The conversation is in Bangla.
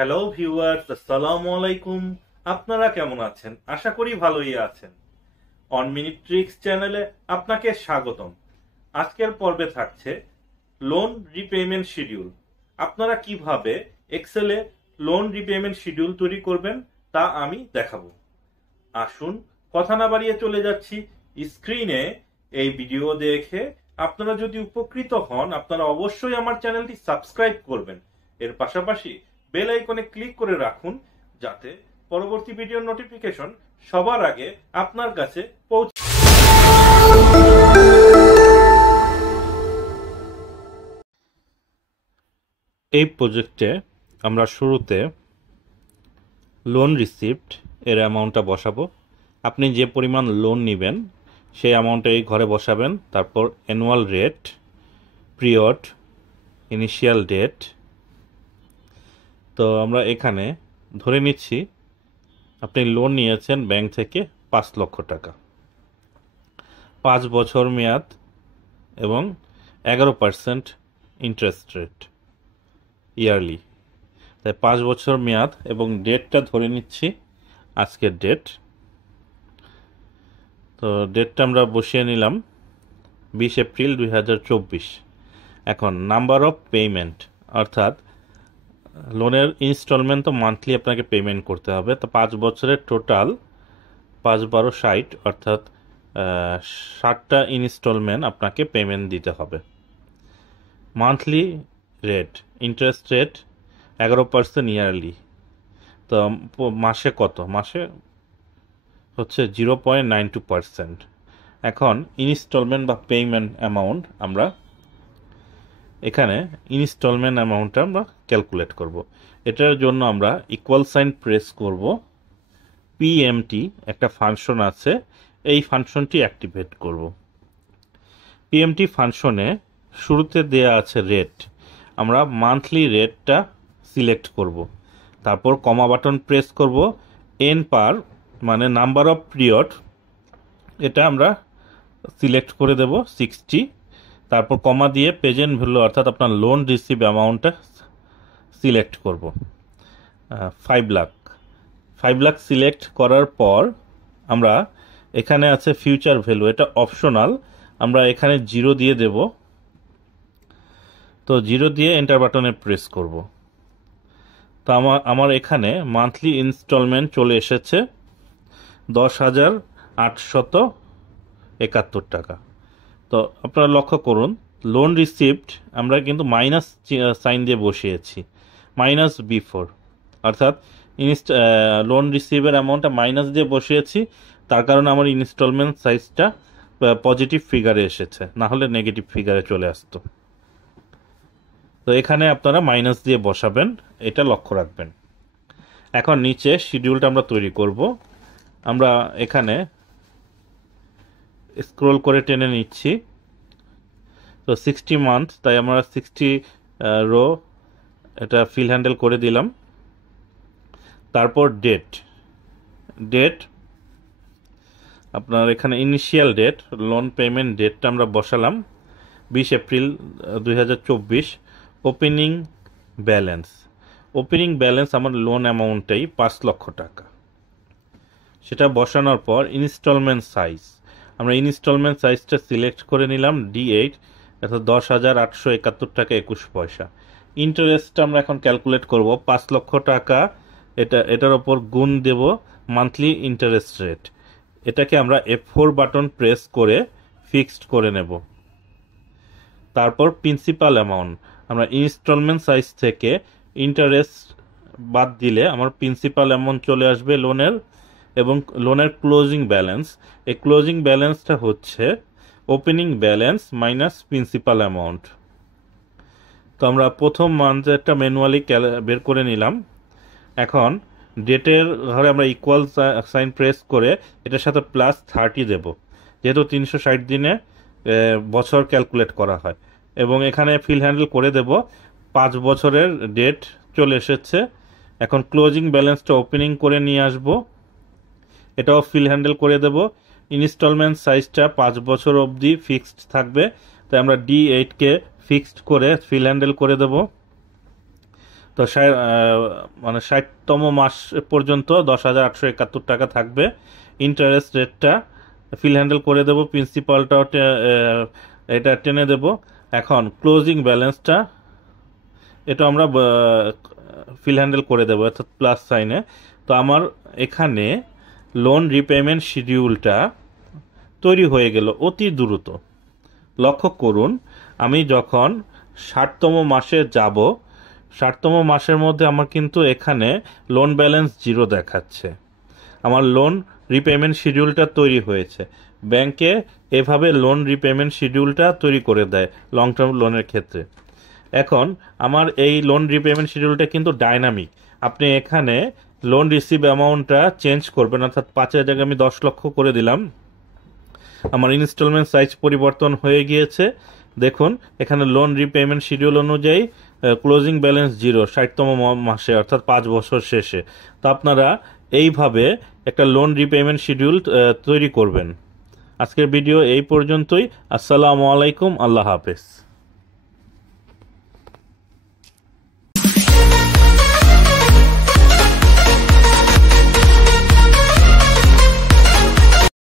হ্যালো ভিউয়ার্স, আসসালামু আলাইকুম। আপনারা কেমন আছেন? আশা করি ভালোই আছেন। অন মিনিট ট্রিক্স চ্যানেলে আপনাকে স্বাগতম। আজকের পর্বে থাকছে লোন রিপেমেন্ট শিডিউল। আপনারা কিভাবে এক্সেলে লোন রিপেমেন্ট শিডিউল তৈরি করবেন তা আমি দেখাবো। আসুন কথা না বাড়িয়ে চলে যাচ্ছি স্ক্রিনে। এই ভিডিও দেখে আপনারা যদি উপকৃত হন, আপনারা অবশ্যই আমার চ্যানেলটি সাবস্ক্রাইব করবেন। এর পাশাপাশি বেল আইকনে ক্লিক করে রাখুন, যাতে পরবর্তী ভিডিওর নোটিফিকেশন সবার আগে আপনার কাছে পৌঁছে। এই প্রজেক্টে আমরা শুরুতে লোন রিসিপ্ট এর অ্যামাউন্টটা বসাবো। আপনি যে পরিমাণ লোন নেবেন সেই অ্যামাউন্টটা এই ঘরে বসাবেন। তারপর annual rate, period, initial date. তো আমরা এখানে ধরে নিচ্ছি আপনি লোন নিয়েছেন ব্যাংক থেকে ৫ লক্ষ টাকা, ৫ বছর মেয়াদ এবং 11% ইন্টারেস্ট রেট ইয়ারলি। তাই ৫ বছর মেয়াদ এবং ডেটটা ধরে নিচ্ছি আজকের ডেট। তো ডেটটা আমরা বসিয়ে নিলাম ২০ এপ্রিল ২০২৪। এখন নাম্বার অফ পেমেন্ট, অর্থাৎ লোনের ইনস্টলমেন্ট তো মান্থলি আপনাকে পেমেন্ট করতে হবে। তো ৫ বছরের টোটাল ৫-১২-৬০, অর্থাৎ ৬০টা ইনস্টলমেন্ট আপনাকে পেমেন্ট দিতে হবে। Monthly rate, interest rate 11% yearly. তো মাসে কত? মাসে হচ্ছে 0.92%। এখন ইনস্টলমেন্ট বা পেমেন্ট অ্যামাউন্ট আমরা এখানে ইনস্টলমেন্ট অ্যামাউন্টটা আমরা ক্যালকুলেট করব। এটার জন্য আমরা ইকুয়াল সাইন প্রেস করব। পিএমটি একটা ফাংশন আছে, এই ফাংশনটি অ্যাক্টিভেট করব। পিএমটি ফাংশনে শুরুতে দেয়া আছে রেট, আমরা মান্থলি রেটটা সিলেক্ট করব। তারপর কমা বাটন প্রেস করব। এন পার মানে নাম্বার অফ পিরিয়ড, এটা আমরা সিলেক্ট করে দেব 60। তারপর কমা দিয়ে প্রেজেন্ট ভ্যালু অর্থাৎ আপনার লোন রিসিভ অ্যামাউন্টটা সিলেক্ট করব 5 লাখ। 5 লাখ সিলেক্ট করার পর আমরা এখানে আছে ফিউচার ভ্যালু, এটা অপশনাল, আমরা এখানে 0 দিয়ে দেব। তো 0 দিয়ে এন্টার বাটনে প্রেস করব। তো আমার এখানে মান্থলি ইনস্টলমেন্ট চলে এসেছে 10,871 টাকা। তো আপনারা লক্ষ্য করুন, লোন রিসিপ্ট আমরা কিন্তু মাইনাস সাইন দিয়ে বসিয়েছি, মাইনাস বিফোর, অর্থাৎ লোন রিসিভের অ্যামাউন্টটা মাইনাস দিয়ে বসিয়েছি। তার কারণে আমার ইনস্টলমেন্ট সাইজটা পজিটিভ ফিগারে এসেছে, না হলে নেগেটিভ ফিগারে চলে আসতো। তো এখানে আপনারা মাইনাস দিয়ে বসাবেন, এটা লক্ষ্য রাখবেন। এখন নিচে শিডিউলটা আমরা তৈরি করব। আমরা এখানে স্ক্রল করে টেনে নিচ্ছি। তো 60 মান্থ, তাই আমরা 60 রো এটা ফিল হ্যান্ডেল করে দিলাম। তারপর ডেট আপনার এখানে ইনিশিয়াল ডেট, লোন পেমেন্ট ডেটটা আমরা বসালাম 20 এপ্রিল 2024। ওপেনিং ব্যালেন্স আমার লোন অ্যামাউন্টটাই ৫ লক্ষ টাকা। সেটা বসানোর পর ইনস্টলমেন্ট সাইজ, আমরা ইনস্টলমেন্ট সাইজটা সিলেক্ট করে নিলাম D8, অর্থাৎ 10,871 টাকা 21 পয়সা। ইন্টারেস্টটা আমরা এখন ক্যালকুলেট করব ৫ লক্ষ টাকা, এটার ওপর গুণ দেব মান্থলি ইন্টারেস্ট রেট। এটাকে আমরা F4 বাটন প্রেস করে ফিক্সড করে নেব। তারপর প্রিন্সিপাল অ্যামাউন্ট, আমরা ইনস্টলমেন্ট সাইজ থেকে ইন্টারেস্ট বাদ দিলে আমার প্রিন্সিপাল অ্যামাউন্ট চলে আসবে লোনের, এবং লোনের ক্লোজিং ব্যালেন্স, এই ক্লোজিং ব্যালেন্সটা হচ্ছে opening balance minus principal amount. তো আমরা প্রথম মান্থেরটা ম্যানুয়ালি বের করে নিলাম। এখন ডেটের ঘরে আমরা ইকুয়াল সাইন প্রেস করে এটার সাথে +30 দেব, যেহেতু 360 দিনে বছর ক্যালকুলেট করা হয়। এবং এখানে ফিল হ্যান্ডেল করে দেব 5 বছরের ডেট চলে এসেছে। এখন ক্লোজিং ব্যালেন্সটা ওপেনিং করে নিয়ে আসবো, এটাও ফিল হ্যান্ডেল করে দেব। ইনস্টলমেন্ট সাইজটা 5 বছর অবধি ফিক্সড থাকবে, তাই আমরা D8 কে ফিক্সড করে ফিল হ্যান্ডেল করে দেব। তো মানে 60তম মাস পর্যন্ত 10,871 টাকা থাকবে। ইন্টারেস্ট রেটটা ফিল হ্যান্ডেল করে দেব, প্রিন্সিপালটাও এটা টেনে দেব। এখন ক্লোজিং ব্যালেন্সটা এটা আমরা ফিল হ্যান্ডেল করে দেবো, অর্থাৎ প্লাস সাইনে। তো আমার এখানে লোন রিপেমেন্ট শিডিউলটা তৈরি হয়ে গেল অতি দ্রুত। লক্ষ্য করুন, আমি যখন 60তম মাসে যাব, 60তম মাসের মধ্যে আমার কিন্তু এখানে লোন ব্যালেন্স 0 দেখাচ্ছে। আমার লোন রিপেমেন্ট শিডিউলটা তৈরি হয়েছে। ব্যাংকে এভাবে লোন রিপেমেন্ট শিডিউলটা তৈরি করে দেয় লং টার্ম লোনের ক্ষেত্রে। এখন আমার এই লোন রিপেমেন্ট শিডিউলটা কিন্তু ডাইনামিক। আপনি এখানে লোন রিসিভ অ্যামাউন্টটা চেঞ্জ করবেন, অর্থাৎ 5,000 জায়গায় আমি 10 লক্ষ করে দিলাম। আমার ইনস্টলমেন্ট সাইজ পরিবর্তন হয়ে গিয়েছে। দেখুন এখানে লোন রিপেমেন্ট শিডিউল অনুযায়ী ক্লোজিং ব্যালেন্স 0 60তম মাসে, অর্থাৎ 5 বছর শেষে। তো আপনারা এইভাবে একটা লোন রিপেমেন্ট শিডিউল তৈরি করবেন। আজকের ভিডিও এই পর্যন্তই। আসসালামু আলাইকুম, আল্লাহ হাফেজ।